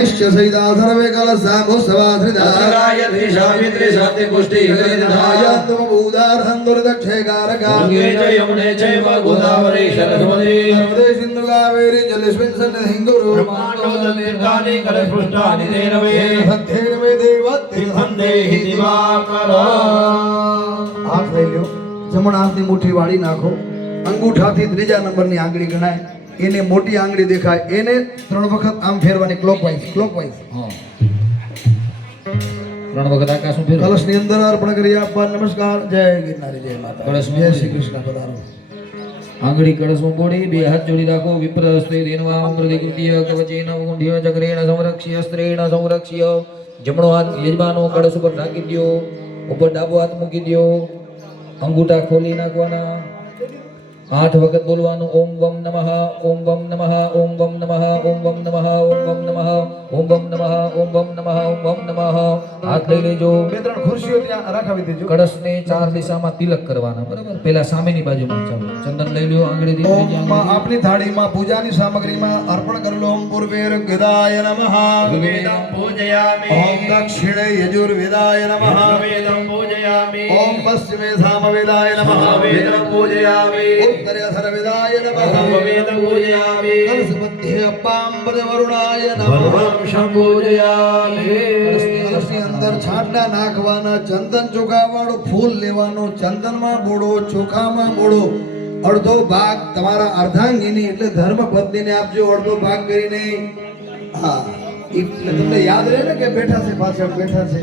ब्रह्मणैश्च सहिता सर्वे कलशाभुसवाधृदाय त्रिशावित्रि सत्य पुष्टि हृदयान्तमभूदार्हं दुर्दक्षेकारका गंगे च यमुने चैव गोदावरी सरस्वती नर्मदे सिन्धु कावेरी जलेस्मिन् सन्निधिं कुरु ब्रह्माण्डोदतीर्थानि कलस्पृष्टानि तेरवे भक्तेरवे देवतीर्थं देहि दिवाकर हाथ લઈ લ્યો જમણા હાથની મુઠ્ઠી વાળી નાખો અંગૂઠાથી ત્રીજા નંબરની આંગળી ગણાય એને મોટી આંગળી દેખાય એને 3 વખત આમ ફેરવાની ક્લોકવાઇઝ હા 3 વખત આકાશમાં ફેરવો કલશની અંદર અર્પણ કરી આપવા નમસ્કાર જય ગિરનારી જય માતા કળશમાં જય શ્રી કૃષ્ણ પધારો આંગળી કળશમાં બોડી બે હાથ જોડી રાખો વિપ્ર હસ્તે દેનવા અમૃતિ કૃત્ય કવચેન ગુંઢ્ય ચક્રેણ સંરક્ષ્ય સ્ત્રેણ સંરક્ષ્ય જમણો હાથ યજમાનો કળશ ઉપર રાખી દો ઉપર ડાબો હાથ મૂકી દો અંગૂઠા ખોલી નાખવાના 8 વખત બોલવાનું ઓમ વમ નમઃ ઓમ વમ નમઃ ઓમ વમ નમઃ ઓમ વમ નમઃ ઓમ વમ નમઃ ઓમ વમ નમઃ ઓમ વમ નમઃ ઓમ વમ નમઃ હાથ લઈ લેજો બે ત્રણ ખુરશીઓ ત્યાં રાખાવી દેજો કળશને 4 દિશામાં તિલક કરવાના બરાબર પહેલા સામેની બાજુમાં ચાલો ચંદન લઈ લ્યો આંગળીથી ઓમ આપની થાળીમાં પૂજાની સામગ્રીમાં અર્પણ કરેલો ઓમ પૂર્વેર ગદાય નમઃ વેદમ પૂજયામિ ઓમ દક્ષિણે યજુર્વેદાય નમઃ વેદમ પૂજયામિ ઓમ પશ્ચિમે સામવેદાય નમઃ વેદમ પૂજયામિ ઉત્તરે સર્વેદાય નમઃ વેદમ પૂજયામિ કલશ મધ્યે અપાંબદ વરુણાય નમઃ વરુણમ સંપૂજયામિ કલશની અંદર છાંટના નાખવાના ચંદન ચોખાવાળું ફૂલ લેવાનું ચંદનમાં બોળો ચોખામાં બોળો અડધો ભાગ તમારા અર્ધાંગીની એટલે ધર્મ પત્નીને આપજો અડધો ભાગ કરીને હા એટલે તમને યાદ રહે ને કે બેઠા છે પાછળ બેઠા છે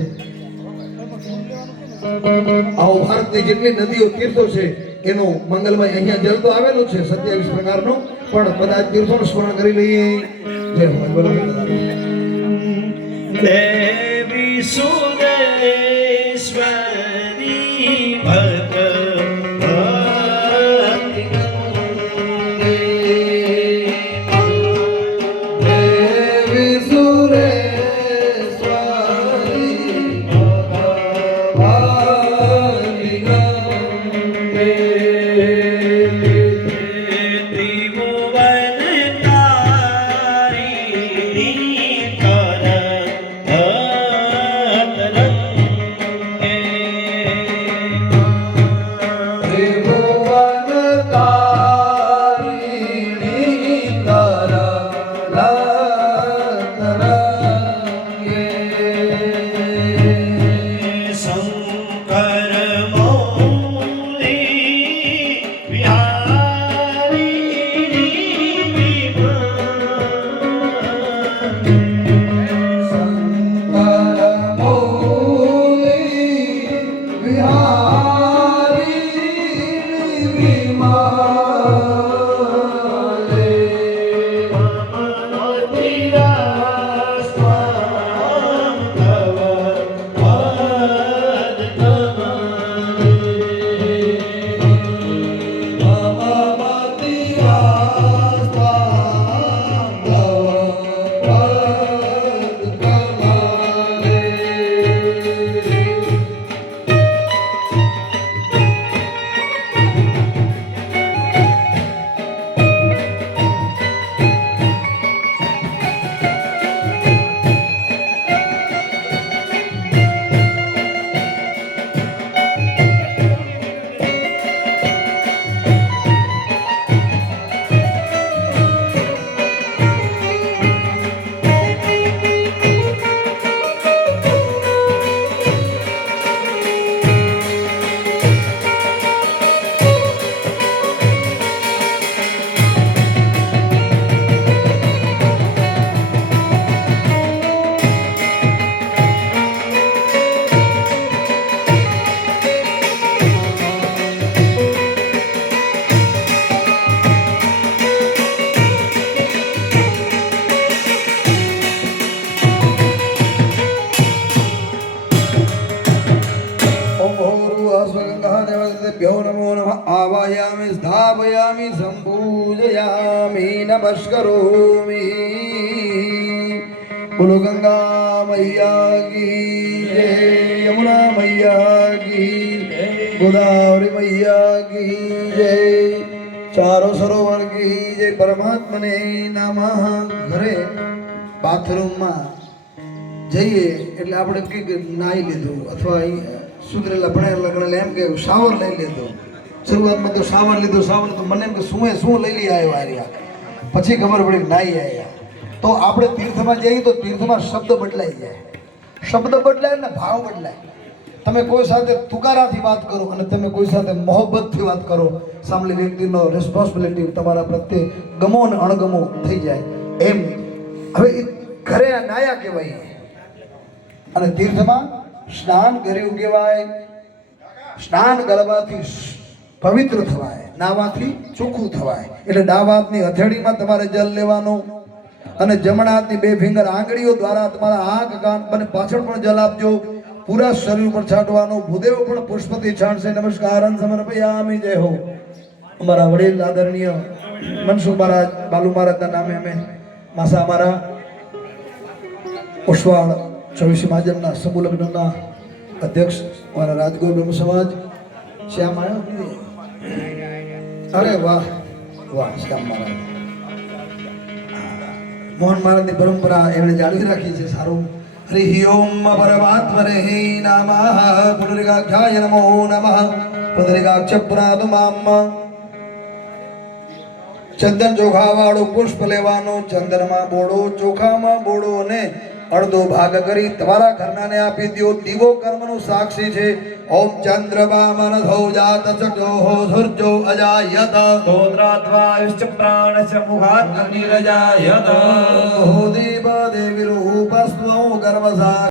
આવો ભારતની જેટલી નદીઓ તીર્થો છે એનું મંગલમય અહીંયા જલ તો આવેલું છે 27 પ્રકારનું પણ બધા તીર્થોનું સ્મરણ કરી લઈએ જય હો બોલો દેવી સુદેશ્વરી ભક્ત आवायामि स्थापयामि संपूजयामि नमस्करोमि। बोलो गंगा मैया की जय, यमुना मैया की जय, गोदावरी मैया की जय, चारों सरोवर की जय। परमात्मने नमः। घरे બાથરૂમમાં જઈએ એટલે આપણે એમ કે નાહી લીધું અથવા અહીં સુધરેલા ભણેલા લગ્ન એમ કે શાવર લઈ લીધો. શરૂઆતમાં તો શાવર લીધું, શાવર તો મને એમ કે શું લઈ લઈ આવ્યો આર્યા, પછી ખબર પડી કે નાહી આવ્યા. તો આપણે તીર્થમાં જઈએ તો તીર્થમાં શબ્દ બદલાઈ જાય, શબ્દ બદલાય ને ભાવ બદલાય. તમે કોઈ સાથે તુકારાથી વાત કરો અને તમે કોઈ સાથે મોહબ્બતથી વાત કરો, સામેલી વ્યક્તિનો રિસ્પોન્સિબિલિટી તમારા પ્રત્યે ગમો અને અણગમો થઈ જાય. એમ હવે એ ઘરે નાયા કહેવાય અને તીર્થમાં સ્નાન કર્યું કહેવાય. સ્નાન કરવાથી પવિત્ર થવાય, નાવાથી ચોખ્ખું થવાય. એટલે ડાબા હાથની હથેળીમાં તમારે જલ લેવાનું અને જમણા હાથની 2 ફિંગર આંગળીઓ દ્વારા તમારા આંખ કાન અને પાછળ પણ જલ આપજો. પૂરા શરીર પર છાંટવાનું. ભૂદેવ પણ પુષ્પથી છાંટશે. નમસ્કારં સમર્પયામિ. જય હો. અમારા વડીલ આદરણીય મનસુખ મહારાજ, બાલુ મહારાજના નામે અમે માસા અમારા ઉસ્વાળ 24 મહાજનના સમૂહ લગ્નના અધ્યક્ષ અમારા રાજગોર બ્રહ્મ સમાજ શ્યામ આવ્યો. અરે વાહ વાહ, શ્યામ મહારાજ, મોહન મહારાજની પરંપરા એમણે જાળવી રાખી છે. સારું. હરિ ઓમ પરમાત્મને નમઃ. પુનરિકાક્ષાય નમો નમઃ. પુનરિકાક્ષ પ્રાદમામ. ચંદન ચોખા વાળું પુષ્પ લેવાનું. ચંદનમાં બોળો, ચોખામાં બોળો અને અડધો ભાગ કરી તમારા ઘરનાને આપી દો. દીવો કર્મનું સાક્ષી છે. ઓમ ચંદ્રમા મનધો જાત ચક્ષોઃ સૂર્યો અજાયત સ્તોત્રાદ્વાયુશ્ચ પ્રાણશ્ચ મુખાદગ્નિરજાયત. દેવ દેવીરૂપસ્ત્વં કર્મસા